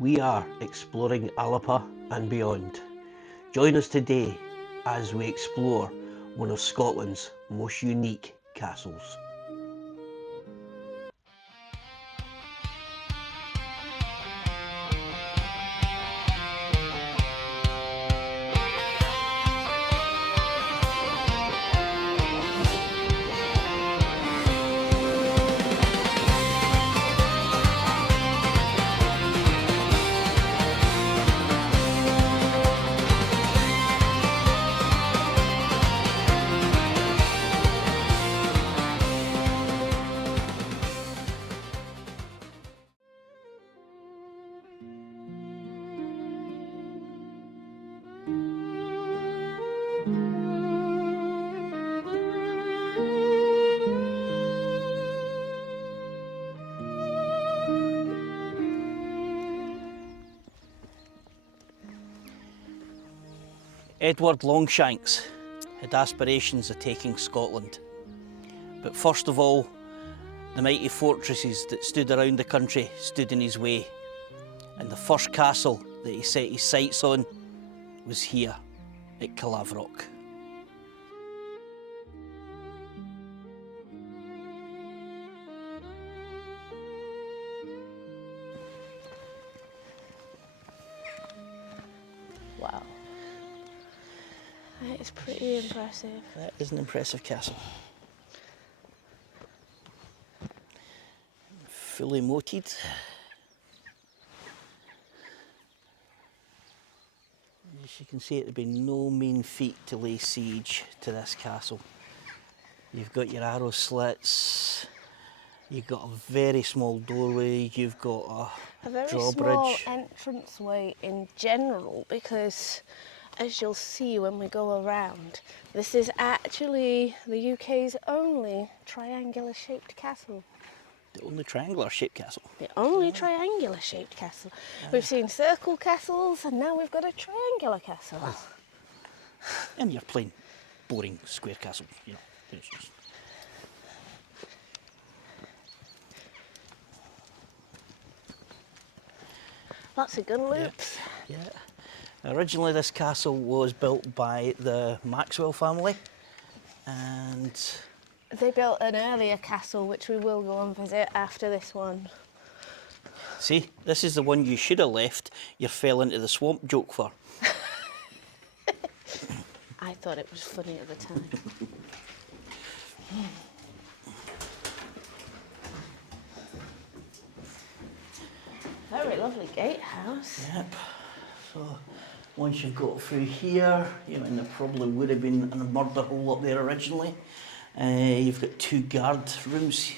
We are exploring Alapa and beyond. Join us today as we explore one of Scotland's most unique castles. Edward Longshanks had aspirations of taking Scotland. But first of all, the mighty fortresses that stood around the country stood in his way. And the first castle that he set his sights on was here at Caerlaverock. Wow. That is pretty impressive. That is an impressive castle. Fully moated. As you can see, it would be no mean feat to lay siege to this castle. You've got your arrow slits, you've got a very small doorway, you've got a very drawbridge. Small entranceway in general, because as you'll see when we go around, this is actually the UK's only triangular shaped castle. The only triangular shaped castle. The only triangular shaped castle. We've seen circle castles and now we've got a triangular castle. And your plain, boring square castle, you know. It's just... Lots of gun loops. Yeah. Originally this castle was built by the Maxwell family, and they built an earlier castle which we will go and visit after this one. See, this is the one you should have left your fell into the swamp joke for. I thought it was funny at the time. Very lovely gatehouse. Yep. So once you've got through here, you know, and there probably would have been a murder hole up there originally. You've got two guard rooms.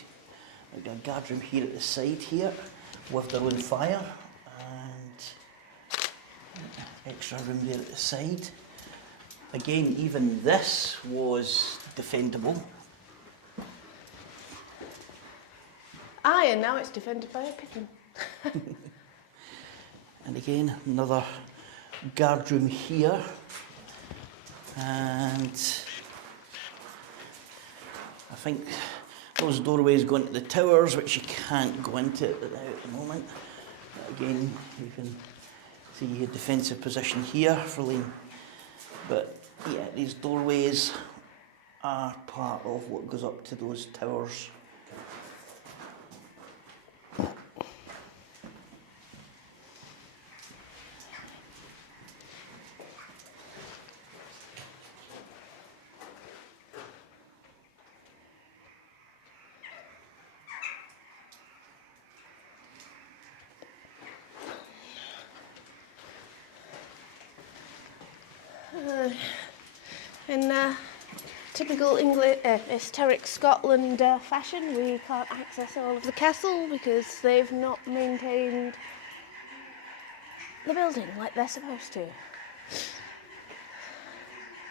We've got a guard room here at the side here with their own fire, and extra room there at the side. Again, even this was defendable. Aye, and now it's defended by a pigeon. And again, another guard room here, and I think those doorways go into the towers, which you can't go into at the moment. But again, you can see your defensive position here for Lane. But yeah, these doorways are part of what goes up to those towers. In typical English, historic Scotland fashion, we can't access all of the castle because they've not maintained the building like they're supposed to.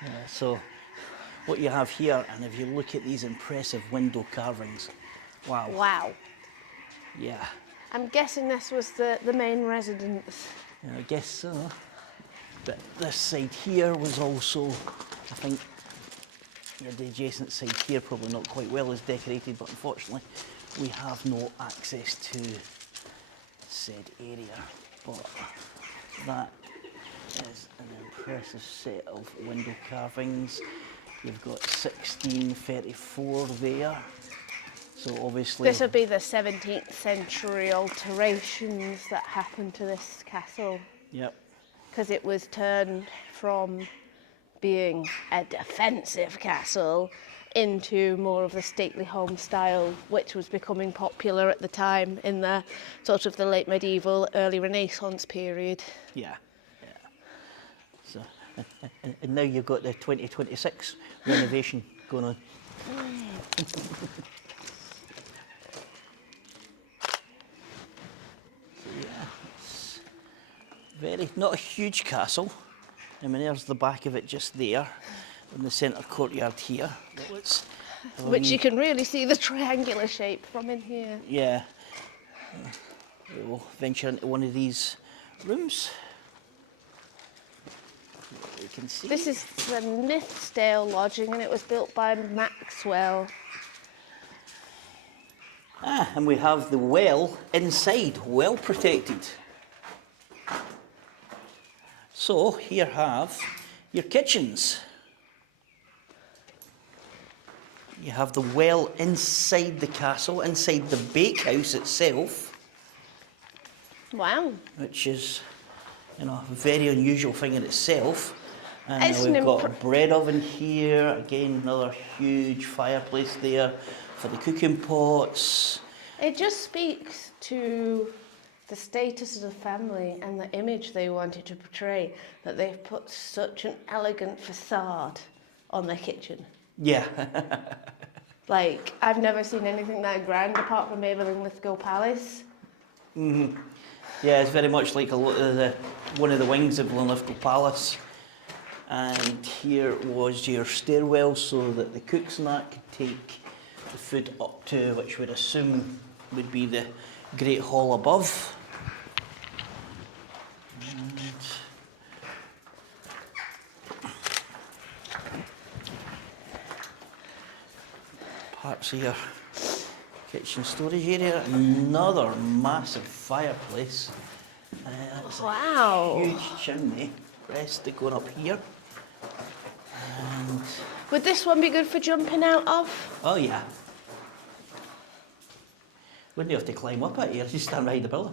Yeah, so what you have here, and if you look at these impressive window carvings, wow. Wow. Yeah. I'm guessing this was the main residence. Yeah, I guess so. But this side here was also, I think, yeah, the adjacent side here probably not quite well as decorated, but unfortunately we have no access to said area. but that is an impressive set of window carvings. You've got 1634 there. So obviously... This would be the 17th century alterations that happened to this castle. Yep. Because it was turned from being a defensive castle into more of the stately home style, which was becoming popular at the time in the sort of the late medieval, early Renaissance period. Yeah. So, and now you've got the 2026 renovation going on. Yeah, it's not a huge castle. I mean, there's the back of it just there, in the centre courtyard here. Which you can really see the triangular shape from in here. Yeah. We'll venture into one of these rooms. You can see. This is the Nithsdale lodging, and it was built by Maxwell. And we have the well inside, well protected. So here have your kitchens. You have the well inside the castle, inside the bakehouse itself. Wow. Which is, a very unusual thing in itself. And It's we've got a bread oven here. Again, another huge fireplace there for the cooking pots. It just speaks to the status of the family and the image they wanted to portray, that they've put such an elegant facade on their kitchen. Yeah. Like, I've never seen anything that grand apart from maybe Linlithgow Palace. Mm-hmm. Yeah, it's very much like one of the wings of Linlithgow Palace. And here was your stairwell so that the cooks and that could take the food up to, which we'd assume would be the Great Hall above. And parts of your kitchen storage area. Another massive fireplace. That's Wow. a huge chimney. Rest to going up here. And Would this one be good for jumping out of? oh yeah. Wouldn't you have to climb up it here? Just stand behind the pillar.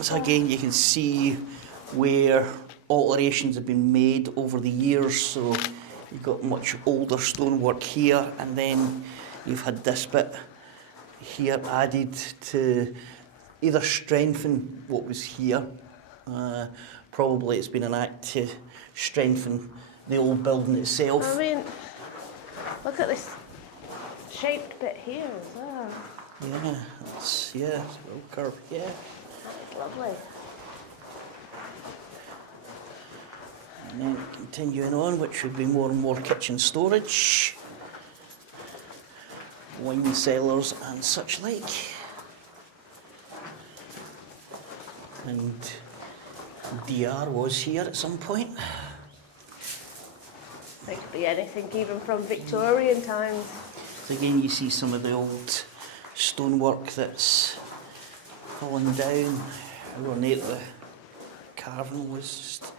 So again, you can see where alterations have been made over the years. So you've got much older stonework here, and then you've had this bit here added to either strengthen what was here. Probably it's been an act to strengthen the old building itself. I mean, look at this shaped bit here as well. Yeah, it's well curved, yeah. That is lovely. And then continuing on, which would be more and more kitchen storage, wine cellars and such like. And DR was here at some point. It could be anything, even from Victorian times. So again, you see some of the old stonework that's fallen down. How ornate the carving was. Just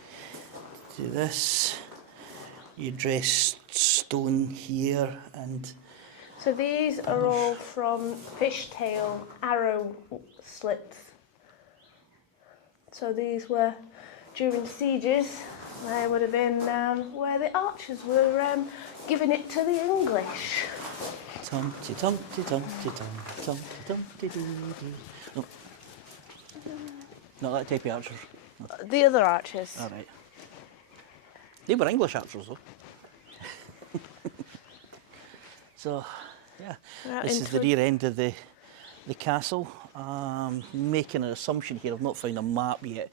do this. You dressed stone here, and So these are all from fishtail arrow slits. So these were during sieges. They would have been where the archers were giving it to the English. Tum-ty, tum-ty, tum-ty, tum, tum-ty, tum-ty, doo-doo. No. Not that type of archers. No. The other archers. All right. They were English archers, though. So, yeah, this is the rear end of the castle. Making an assumption here, I've not found a map yet,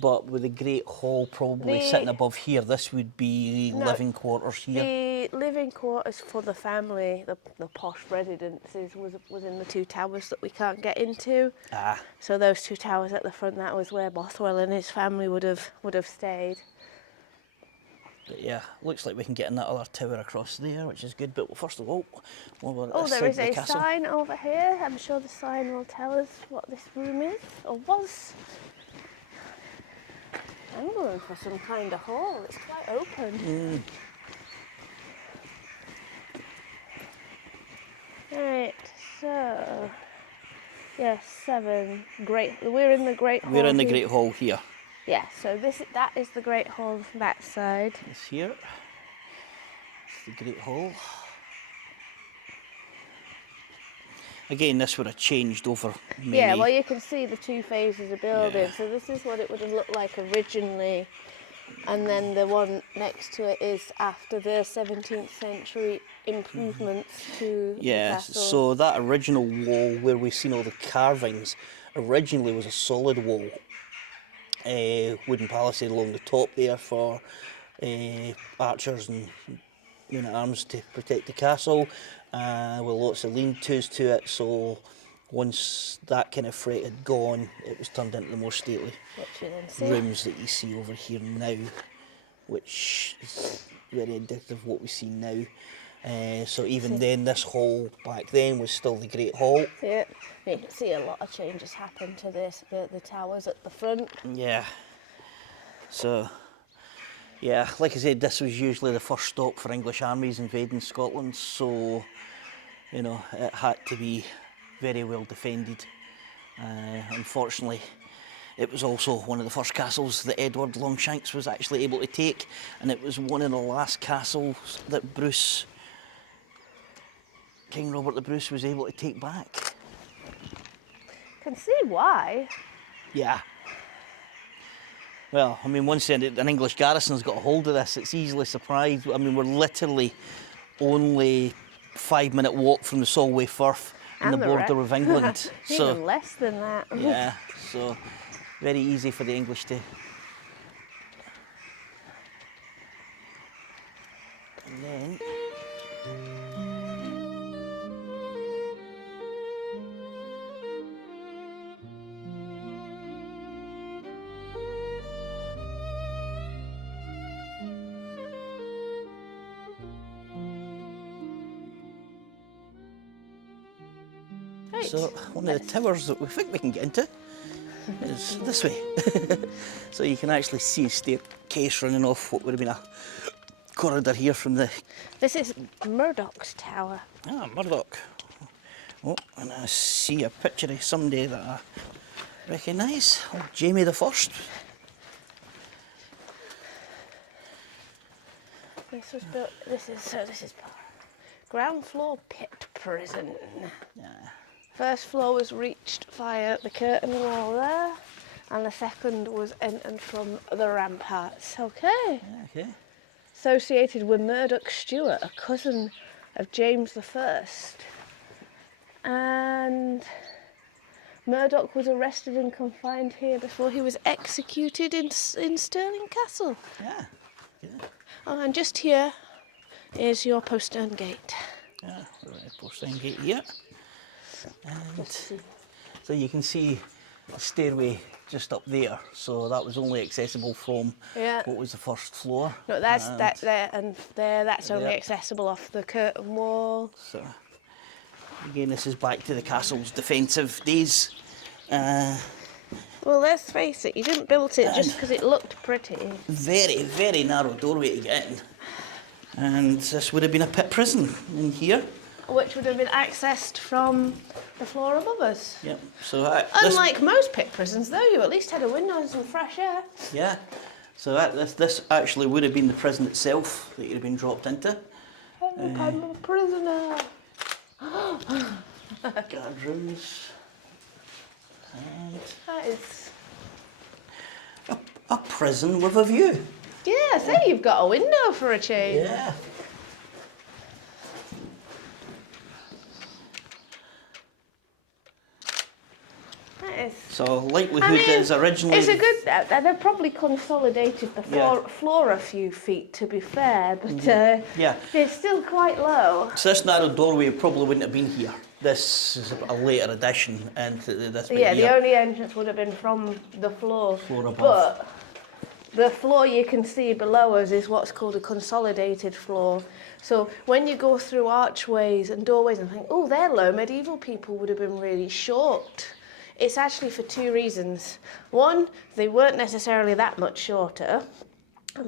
but with the Great Hall probably sitting above here, this would be living quarters here. The living quarters for the family, the posh residences, was in the two towers that we can't get into. Ah. So those two towers at the front, that was where Bothwell and his family would have stayed. But yeah, looks like we can get in that other tower across there, which is good. But first of all, while we're at Oh, this there side is of the a castle, sign over here. I'm sure the sign will tell us what this room is, or was. I'm going for some kind of hall. It's quite open. Right, so yes, 7. Great. We're in the Great Hall. we're in the here. Great Hall here. Yeah, so that is the Great Hall that side. This here, it's the Great Hall. Again, this would have changed over many. Yeah, well, you can see the 2 phases of building. Yeah. So this is what it would have looked like originally, and then the one next to it is after the 17th century improvements to the Yeah, castle. so that original wall where we've seen all the carvings originally was a solid wall. Wooden palisade along the top there for archers and men at arms to protect the castle, with lots of lean-tos to it. So once that kind of threat had gone, it was turned into the more stately Which you then see. rooms that you see over here now, which is very indicative of what we see now. So even then, this hall back then was still the Great Hall. Yeah, you can see a lot of changes happen to this. The towers at the front. Yeah. So, yeah, like I said, this was usually the first stop for English armies invading Scotland. So, you know, it had to be very well defended. Unfortunately, it was also one of the first castles that Edward Longshanks was actually able to take, and it was one of the last castles that King Robert the Bruce was able to take back. Can see why. Yeah. Well, I mean, once an English garrison's got a hold of this, it's easily surprised. I mean, we're literally only 5-minute walk from the Solway Firth and the border of England. Even less than that. Yeah, so very easy for the English to. And then. Right. So one of the towers that we think we can get into is this way. So you can actually see a staircase running off what would have been a corridor here from the... This is Murdoch's tower. Murdoch. Oh, and I see a picture of somebody that I recognise. Oh, Jamie the First. This was built. This is ground floor pit prison. Yeah. First floor was reached via the curtain wall there, and the second was entered from the ramparts. Okay. Okay. Associated with Murdoch Stewart, a cousin of James I. And Murdoch was arrested and confined here before he was executed in Stirling Castle. Yeah. Yeah. Oh, and just here is your postern gate. Yeah. Postern gate here. And so you can see a stairway just up there. So that was only accessible from what was the first floor. No, that's that there and there. That's only there. accessible off the curtain wall. So again, this is back to the castle's defensive days. Well, let's face it, you didn't build it just because it looked pretty. Very, very narrow doorway to get in. And this would have been a pit prison in here. Which would have been accessed from the floor above us. Yep. So Unlike most pit prisons, though, you at least had a window and some fresh air. Yeah. So this actually would have been the prison itself that you'd have been dropped into. I'm a prisoner. Guard rooms. And That is. a prison with a view. Yeah, say you've got a window for a change. Yeah. So likelihood is originally... It's a good... They've probably consolidated the floor a few feet, to be fair, but yeah. It's still quite low. So this narrow doorway probably wouldn't have been here. This is a later addition into this bit Yeah, here. the only entrance would have been from the floor. Floor above. But The floor you can see below us is what's called a consolidated floor. So when you go through archways and doorways and think, oh, they're low, medieval people would have been really short. It's actually for two reasons. One, they weren't necessarily that much shorter,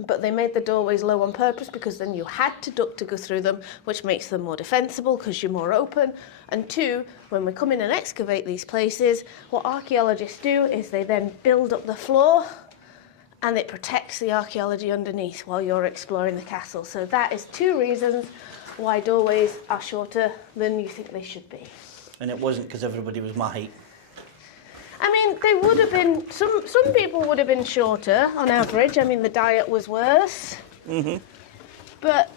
but they made the doorways low on purpose because then you had to duck to go through them, which makes them more defensible because you're more open. And two, when we come in and excavate these places, what archaeologists do is they then build up the floor and it protects the archaeology underneath while you're exploring the castle. So that is two reasons why doorways are shorter than you think they should be. And it wasn't because everybody was my height. I mean, they would have been, some people would have been shorter on average. I mean, the diet was worse. But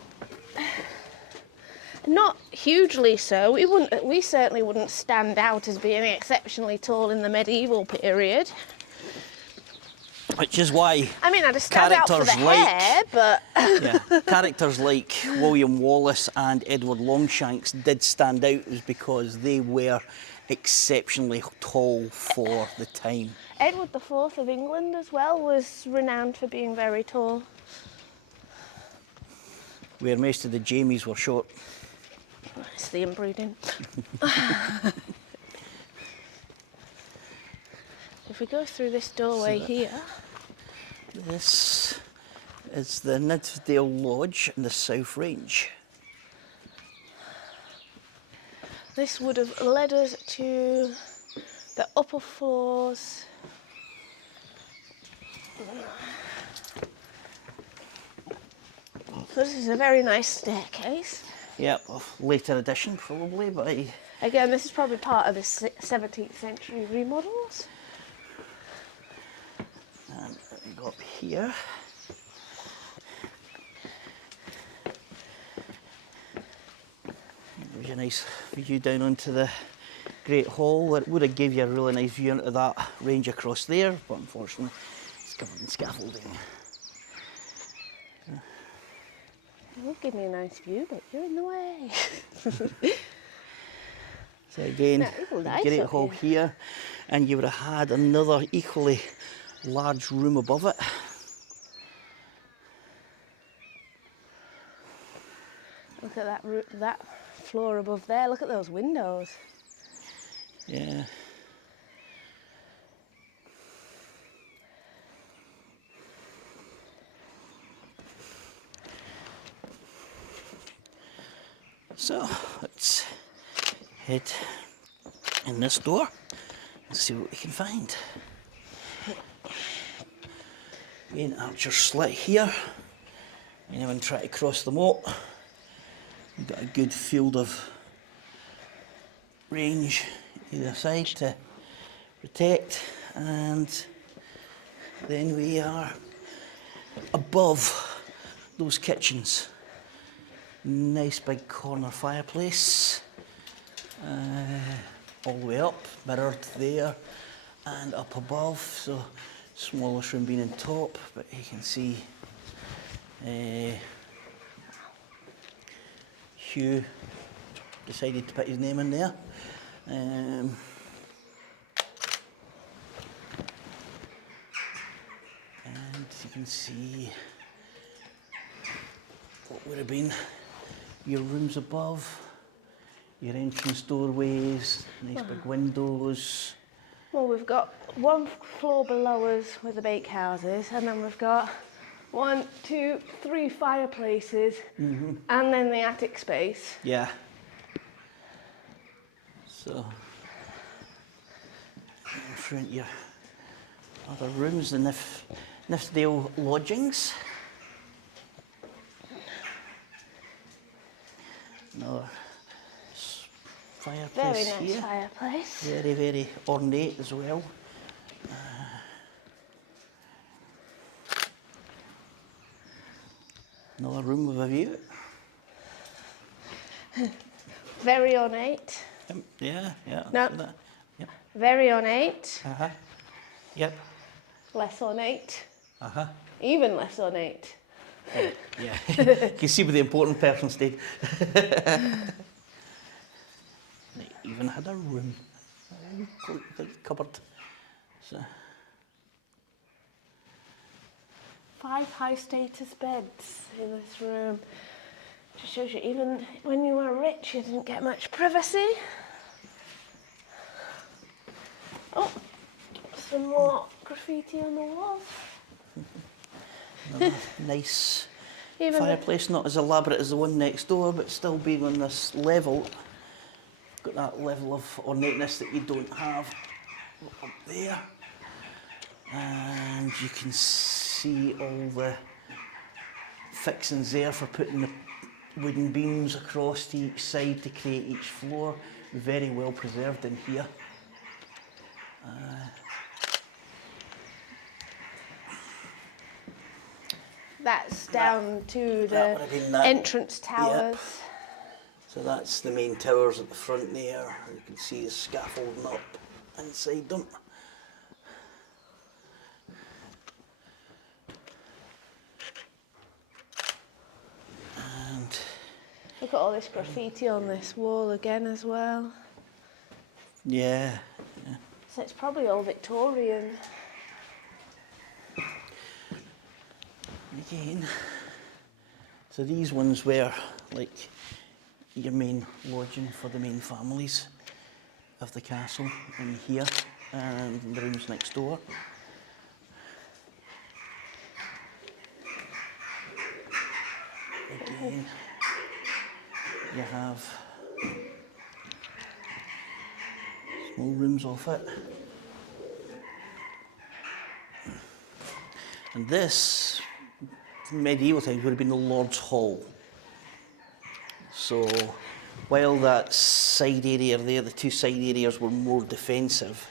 not hugely so. We certainly wouldn't stand out as being exceptionally tall in the medieval period. Which is why I mean, I'd have stand out for the hair, but... yeah, characters like William Wallace and Edward Longshanks did stand out, was because they were exceptionally tall for the time. Edward IV of England as well was renowned for being very tall. Where most of the Jamies were short. It's the inbreeding. If we go through this doorway here... This is the Nithsdale Lodge in the South Range. This would have led us to the upper floors. So this is a very nice staircase. Yep, of later addition probably, but again, this is probably part of the 17th century remodels. And we go up here. There's a nice view down onto the Great Hall. It would have gave you a really nice view into that range across there, but unfortunately it's covered in scaffolding. It would give me a nice view, but you're in the way. So again, nice Great Hall here, and you would have had another equally large room above it. Look at that floor above there. Look at those windows. Yeah. So let's head in this door and see what we can find. Main archer slit here. Anyone try to cross the moat, you've got a good field of range either side to protect, and then we are above those kitchens. Nice big corner fireplace, all the way up, mirrored there and up above, so smallest room being in top, but you can see Hugh decided to put his name in there. And you can see what would have been your rooms above, your entrance doorways, nice big windows. Well, we've got one floor below us with the bakehouses, and then we've got 1, 2, 3 fireplaces, and then the attic space. Yeah. So, in front of your other rooms, the Nithsdale lodgings. Another fireplace Very nice here. fireplace. Very, very ornate as well. Another room with a view. Very ornate. Yeah. No. That. Yep. Very ornate. Yep. Less ornate. Uh-huh. Even less ornate. Yeah. You can see where the important person stayed. They even had a room. Cupboard. So. 5 high status beds in this room. Just shows you, even when you were rich, you didn't get much privacy. Oh, some more graffiti on the walls. Another nice Even fireplace, not as elaborate as the one next door, but still being on this level. Got that level of ornateness that you don't have up there. And you can see all the fixings there for putting the wooden beams across to each side to create each floor. Very well preserved in here. that's down to that the would have been that. entrance towers. Yep. So that's the main towers at the front there. You can see the scaffolding up inside them. And Look at all this graffiti on this wall again as well. yeah. So it's probably all Victorian. Again. So these ones were like your main lodging for the main families of the castle in here and the rooms next door. Again, you have small rooms off it. And this, in medieval times, would have been the Lord's Hall. So while that side area there, the two side areas were more defensive,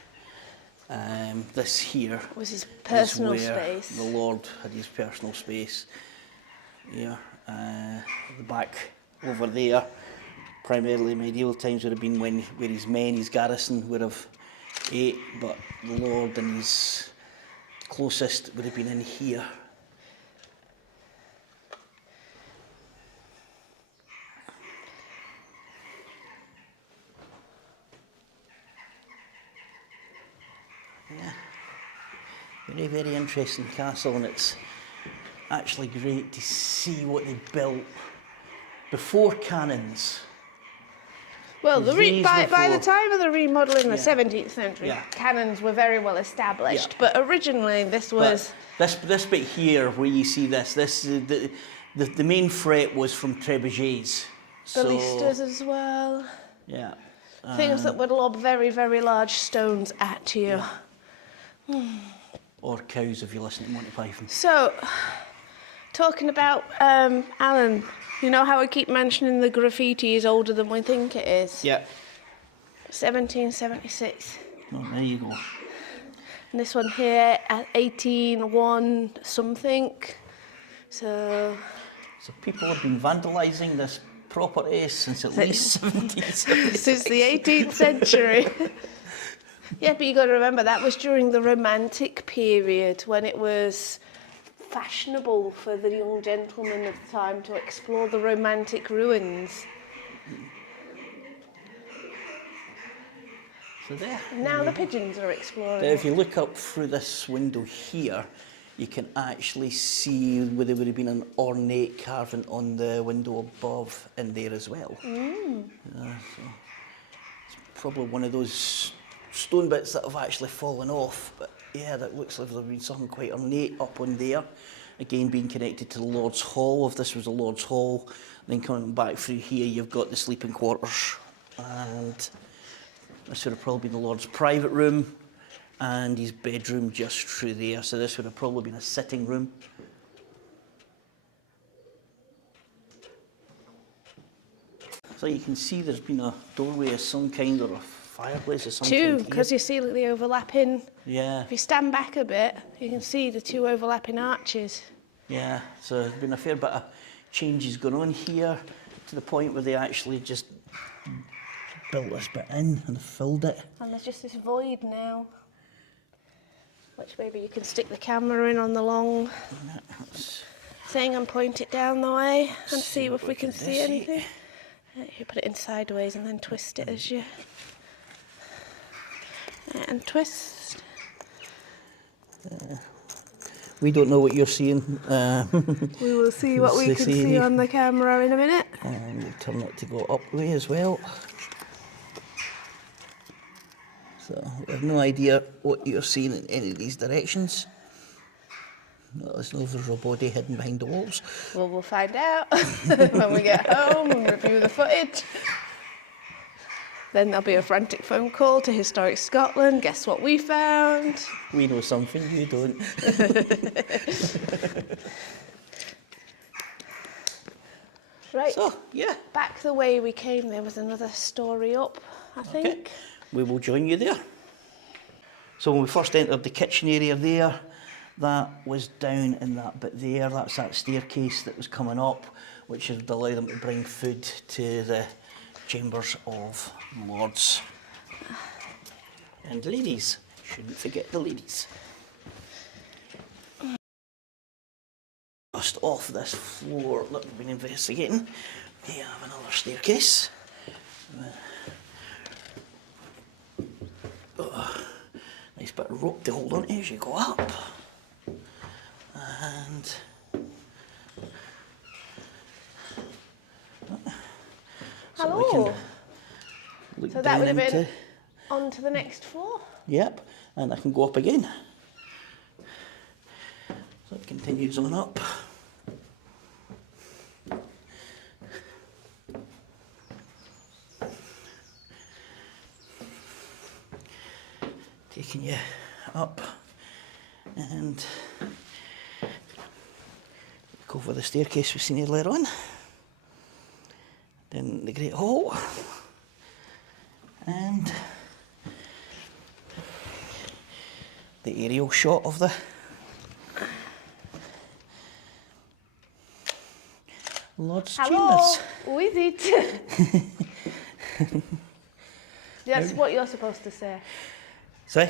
this here Was his personal is where space. the Lord had his personal space. Yeah, the back over there, primarily medieval times, would have been where his men, his garrison would have ate, but the Lord and his closest would have been in here. Yeah, very, very interesting castle, and it's actually great to see what they built before cannons. Well, These by the before- time of the remodelling in the Yeah. 17th century, Yeah. cannons were very well established. Yeah. But originally, this was But this bit here, where you see this is the main threat was from trebuchets. ballistas as well. Yeah. Things that would lob very, very large stones at you. Yeah. Or cows, if you listen to Monty Python. So, talking about Alan, you know how I keep mentioning the graffiti is older than we think it is? Yeah. 1776. Oh, there you go. And this one here at 1801 something. So people have been vandalising this property since at least 1776. since the 18th century. Yeah, but you got to remember that was during the Romantic period when it was fashionable for the young gentlemen of the time to explore the Romantic ruins. So there. Now the pigeons are exploring. If you look up through this window here, you can actually see where there would have been an ornate carving on the window above in there as well. So it's probably one of those stone bits that have actually fallen off, but yeah, that looks like there's been something quite ornate up on there. Again, being connected to the Lord's Hall, if this was the Lord's Hall. Then coming back through here, you've got the sleeping quarters, and this would have probably been the Lord's private room and his bedroom just through there. So this would have probably been a sitting room. So you can see there's been a doorway of some kind, or a fireplace of some kind Two, here. because you see the overlapping. Yeah, If you stand back a bit, you can see the two overlapping arches. yeah. So there's been a fair bit of changes going on here, to the point where they actually just built this bit in and filled it. And there's just this void now, which maybe you can stick the camera in on the long Let's thing and point it down the way and see what if we can do. see anything. You put it in sideways and then twist it as you... And twist. We don't know what you're seeing. We will see what we Let's can see see. on the camera in a minute. And we'll turn it to go up the way as well. So we have no idea what you're seeing in any of these directions. Let us know if there's a body hidden behind the walls. Well, we'll find out when we get home and review the footage. Then there'll be a frantic phone call to Historic Scotland. Guess what we found? We know something you don't. Right. So, yeah. Back the way we came, there was another story up, I think. Okay. We will join you there. So when we first entered the kitchen area there, that was down in that bit there. That's that staircase that was coming up, which would allow them to bring food to the chambers of lords. And ladies. Shouldn't forget the ladies. Just off this floor that we've been investigating, we have another staircase. Nice bit of rope to hold on to as you go up. And Hello. So that would have been on to the next floor. Yep, and I can go up again. So it continues on up. Taking you up and go over the staircase we've seen earlier on. Then the Great Hall. And the aerial shot of the Lord's chambers. Who is it? That's what you're supposed to say. Sorry?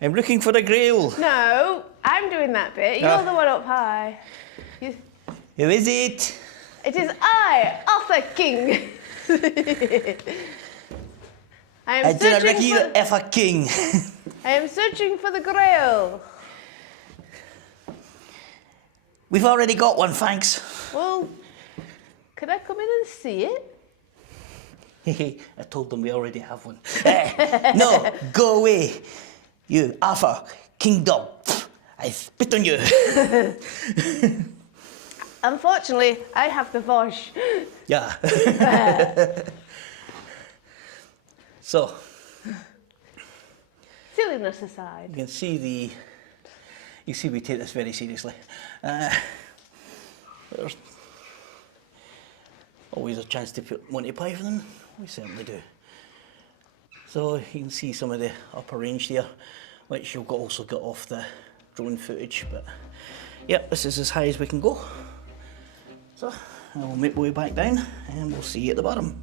I'm looking for a grail. No, I'm doing that bit. You're the one up high. Who is it? It is I, Arthur King. I did a regular F king. I am searching for the Grail. We've already got one, thanks. Well, could I come in and see it? I told them we already have one. No, go away. You, Arthur, King Dog. I spit on you. Unfortunately, I have the voice. Yeah. So, Silliness aside. you can see we take this very seriously. There's always a chance to put Monty Python in. We certainly do. So you can see some of the upper range there, which you'll also get off the drone footage. But yep, this is as high as we can go. So I will make my way back down, and we'll see you at the bottom.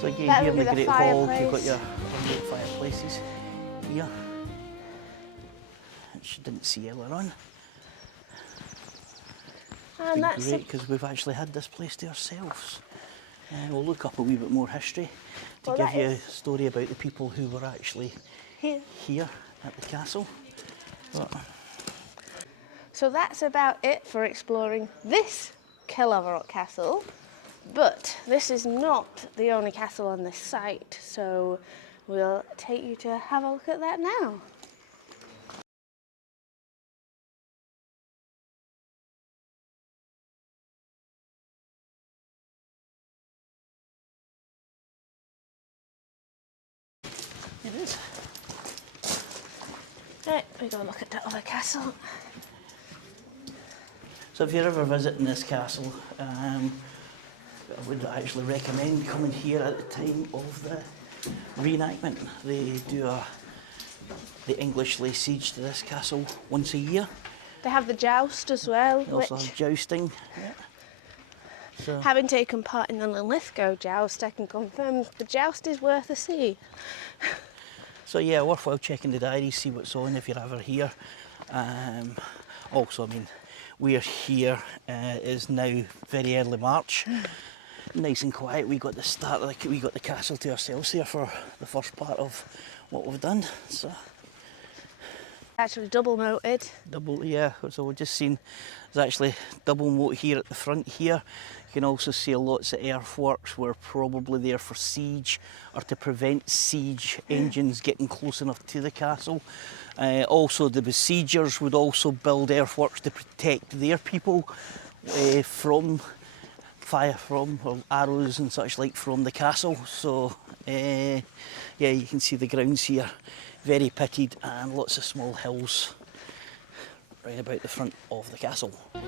So again, That here in would the be the Great Hall, you've got fireplace. your ornate fireplaces here, which you didn't see earlier on. And It's that's been great because we've actually had this place to ourselves. We'll look up a wee bit more history to give you a story about the people who were actually here at the castle. But So that's about it for exploring this Caerlaverock Castle. But this is not the only castle on this site, so we'll take you to have a look at that now. it is. Right, we go look at the other castle. So if you're ever visiting this castle, I would actually recommend coming here at the time of the reenactment. They do the English lay siege to this castle once a year. They have the joust as well. They also have jousting. Yeah. So, Having taken part in the Linlithgow joust, I can confirm the joust is worth a see. so yeah, worthwhile checking the diary, see what's on if you're ever here. Also, I mean, we're here, it is now very early March. Nice and quiet. We got the castle to ourselves here for the first part of what we've done. So Actually double moated. double, yeah. So we've just seen there's actually double moat here at the front here. You can also see lots of earthworks. We're probably there for siege or to prevent siege engines getting close enough to the castle. Also, the besiegers would also build earthworks to protect their people from fire from or arrows and such like from the castle. So yeah, you can see the grounds here, very pitted, and lots of small hills right about the front of the castle. And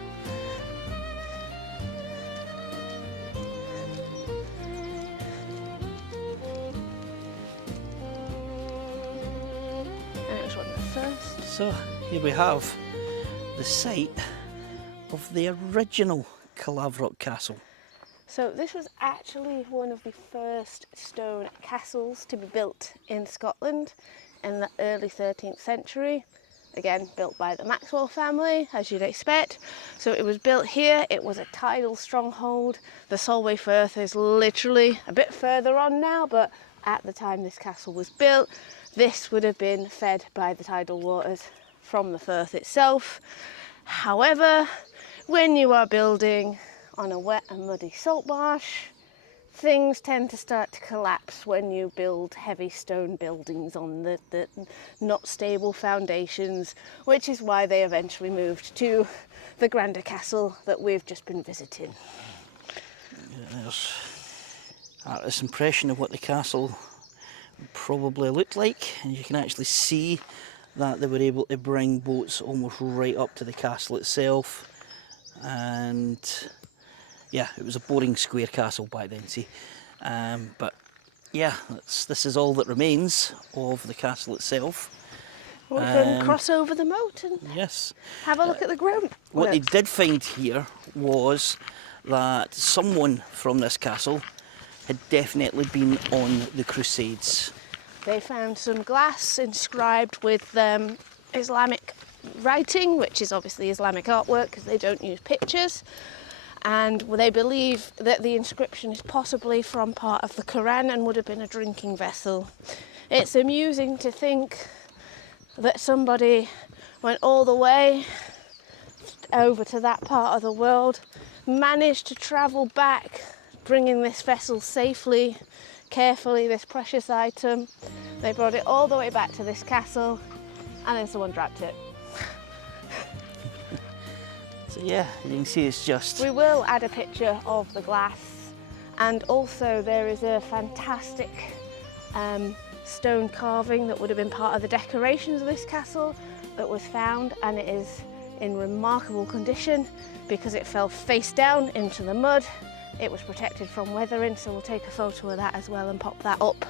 it was one of the first. So here we have the site of the original Caerlaverock Castle. So this was actually one of the first stone castles to be built in Scotland in the early 13th century. Again, built by the Maxwell family, as you'd expect. So it was built here, it was a tidal stronghold. The Solway Firth is literally a bit further on now, but at the time this castle was built, this would have been fed by the tidal waters from the Firth itself. However, when you are building on a wet and muddy salt marsh, things tend to start to collapse when you build heavy stone buildings on the not stable foundations, which is why they eventually moved to the grander castle that we've just been visiting. There's an artist's impression of what the castle probably looked like, and you can actually see that they were able to bring boats almost right up to the castle itself. And yeah, it was a boring square castle back then, see. But yeah, this is all that remains of the castle itself. We can cross over the moat and Yes. have a look at the ground. What they did find here was that someone from this castle had definitely been on the Crusades. They found some glass inscribed with Islamic writing, which is obviously Islamic artwork because they don't use pictures. And they believe that the inscription is possibly from part of the Quran and would have been a drinking vessel. It's amusing to think that somebody went all the way over to that part of the world, managed to travel back, bringing this vessel safely, carefully, this precious item. They brought it all the way back to this castle, and then someone dropped it. So yeah, you can see it's just... We will add a picture of the glass, and also there is a fantastic stone carving that would have been part of the decorations of this castle that was found, and it is in remarkable condition because it fell face down into the mud. It was protected from weathering, so we'll take a photo of that as well and pop that up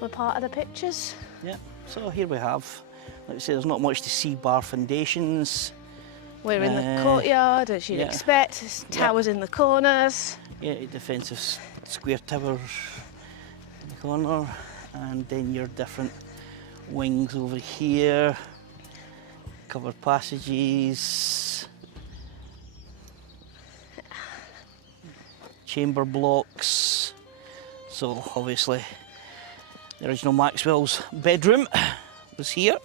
with part of the pictures. Yeah, so here we have, like I say, there's not much to see bar foundations. We're in the courtyard, as you'd expect. There's towers in the corners. Yeah, a defensive square tower in the corner, and then your different wings over here, covered passages, chamber blocks. So obviously the original Maxwell's bedroom was here.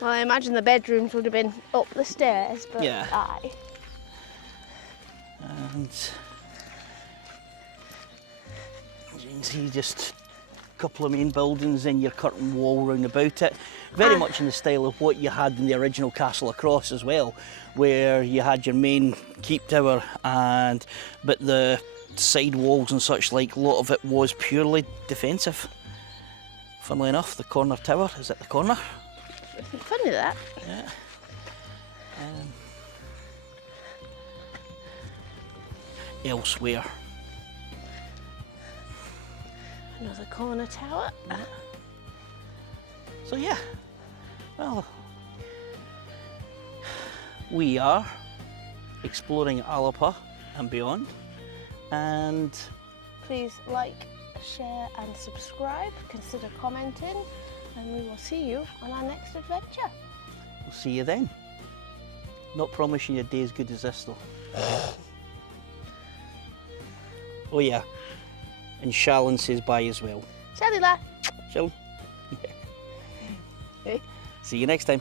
Well, I imagine the bedrooms would have been up the stairs, but Yeah. aye. And as you can see, just a couple of main buildings, then your curtain wall round about it. Very much in the style of what you had in the original castle across as well, where you had your main keep tower, but the side walls and such like, a lot of it was purely defensive. Funnily enough, the corner tower is at the corner. Funny that. Yeah. Elsewhere. Another corner tower. So yeah, well, we are exploring Alapa and beyond. And Please like, share and subscribe. Consider commenting, and we will see you on our next adventure. we'll see you then. Not promising you a day as good as this though. Oh yeah, and Shalon says bye as well. Cellular. Shalon. See you next time.